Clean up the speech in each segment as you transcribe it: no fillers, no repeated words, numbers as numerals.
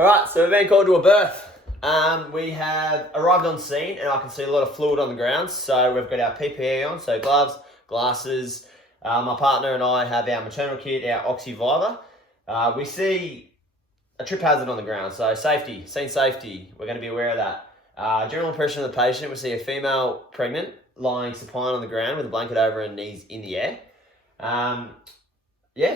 All right, so we've been called to a birth. We have arrived on scene and I can see a lot of fluid on the ground. So we've got our PPE on, so gloves, glasses. My partner and I have our maternal kit, our oxyviva. We see a trip hazard on the ground, so safety, scene safety, we're going to be aware of that. General impression of the patient, we see a female pregnant lying supine on the ground with a blanket over her knees in the air.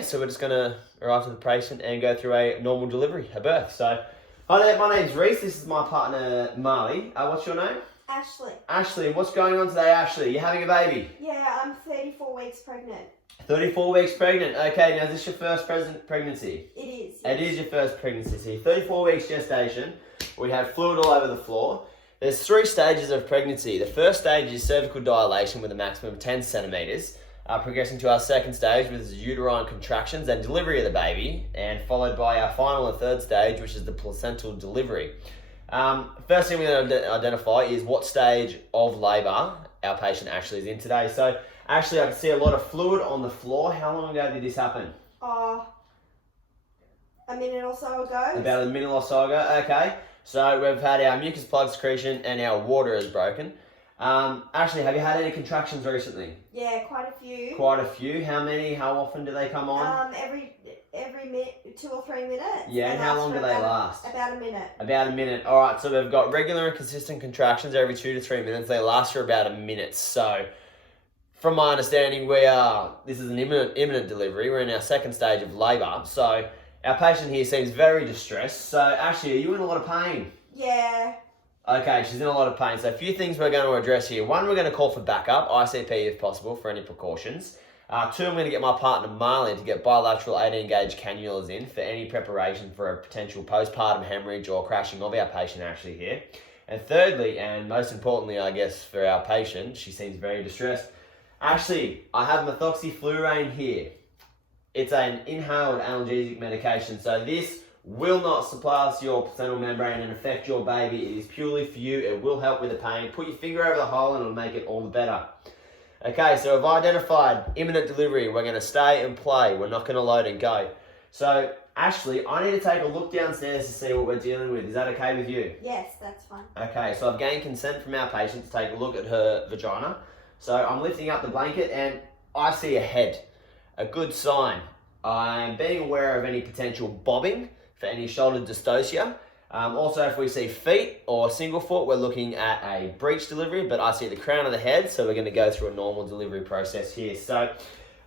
So we're just going to arrive to the patient and go through a normal delivery, a birth. So, hi there, my name's Reese. This is my partner, Marley. What's your name? Ashley. Ashley, what's going on today, Ashley? You're having a baby? Yeah, I'm 34 weeks pregnant. 34 weeks pregnant. Okay, now is this your first pregnancy? It is. Yes. It is your first pregnancy. So 34 weeks gestation. We have fluid all over the floor. There's 3 stages of pregnancy. The first stage is cervical dilation with a maximum of 10 centimetres. Progressing to our second stage with uterine contractions and delivery of the baby, and followed by our final and third stage, which is the placental delivery. First thing we're going to identify is what stage of labour our patient Ashley is in today. So, Ashley, I can see a lot of fluid on the floor. How long ago did this happen? A minute or so ago. About a minute or so ago, okay. So, we've had our mucus plug secretion and our water is broken. Ashley, have you had any contractions recently? Yeah, quite a few. Quite a few. How many? How often do they come on? Every minute, 2 or 3 minutes. Yeah, and how long do they last? About a minute. About a minute. All right, so we've got regular and consistent contractions every 2 to 3 minutes. They last for about a minute. So, from my understanding, this is an imminent delivery. We're in our second stage of labour. So, our patient here seems very distressed. So, Ashley, are you in a lot of pain? Yeah. Okay, she's in a lot of pain. So a few things we're going to address here. 1, we're going to call for backup, ICP if possible, for any precautions. 2, I'm going to get my partner Marley to get bilateral 18-gauge cannulas in for any preparation for a potential postpartum hemorrhage or crashing of our patient Ashley here. And thirdly, and most importantly, I guess, for our patient, she seems very distressed. Ashley, I have methoxyflurane here. It's an inhaled analgesic medication. So this will not surpass your placental membrane and affect your baby. It is purely for you. It will help with the pain. Put your finger over the hole and it'll make it all the better. Okay, so I've identified imminent delivery. We're going to stay and play. We're not going to load and go. So, Ashley, I need to take a look downstairs to see what we're dealing with. Is that okay with you? Yes, that's fine. Okay, so I've gained consent from our patient to take a look at her vagina. So I'm lifting up the blanket and I see a head. A good sign. I'm being aware of any potential bobbing for any shoulder dystocia. Also, if we see feet or single foot, we're looking at a breech delivery, but I see the crown of the head, so we're going to go through a normal delivery process here. So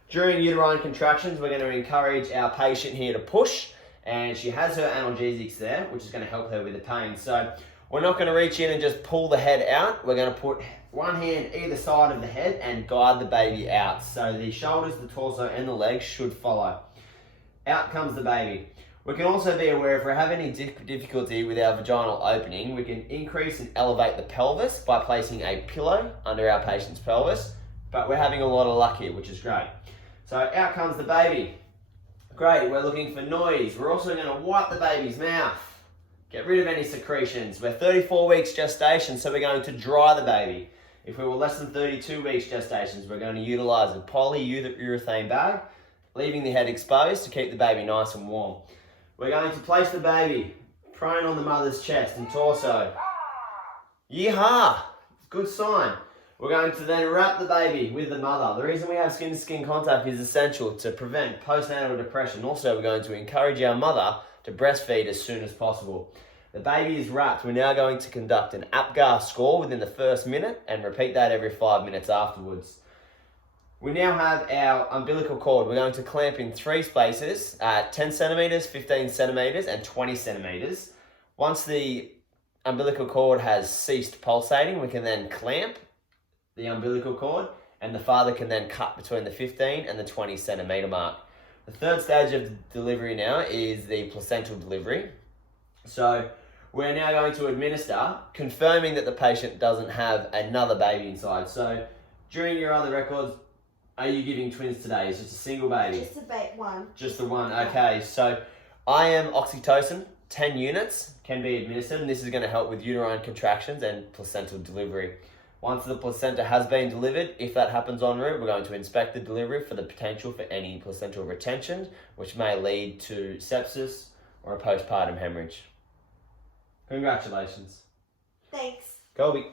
during uterine contractions, we're going to encourage our patient here to push, and she has her analgesics there, which is going to help her with the pain. So we're not going to reach in and just pull the head out. We're going to put one hand either side of the head and guide the baby out. So the shoulders, the torso, and the legs should follow. Out comes the baby. We can also be aware if we have any difficulty with our vaginal opening, we can increase and elevate the pelvis by placing a pillow under our patient's pelvis, but we're having a lot of luck here, which is great. So out comes the baby. Great, we're looking for noise. We're also going to wipe the baby's mouth. Get rid of any secretions. We're 34 weeks gestation, so we're going to dry the baby. If we were less than 32 weeks gestations, we're going to utilise a polyurethane bag, leaving the head exposed to keep the baby nice and warm. We're going to place the baby prone on the mother's chest and torso. Yeehaw! Good sign. We're going to then wrap the baby with the mother. The reason we have skin-to-skin contact is essential to prevent postnatal depression. Also, we're going to encourage our mother to breastfeed as soon as possible. The baby is wrapped. We're now going to conduct an APGAR score within the first minute and repeat that every 5 minutes afterwards. We now have our umbilical cord. We're going to clamp in 3 spaces at 10 centimetres, 15 centimetres and 20 centimetres. Once the umbilical cord has ceased pulsating, we can then clamp the umbilical cord and the father can then cut between the 15 and the 20 centimetre mark. The third stage of delivery now is the placental delivery. So we're now going to administer, confirming that the patient doesn't have another baby inside. So during your other records, are you giving twins today? Is it just a single baby? Just one. Just the one, okay. So I am oxytocin, 10 units can be administered, and this is going to help with uterine contractions and placental delivery. Once the placenta has been delivered, if that happens en route, we're going to inspect the delivery for the potential for any placental retention, which may lead to sepsis or a postpartum hemorrhage. Congratulations. Thanks. Colby.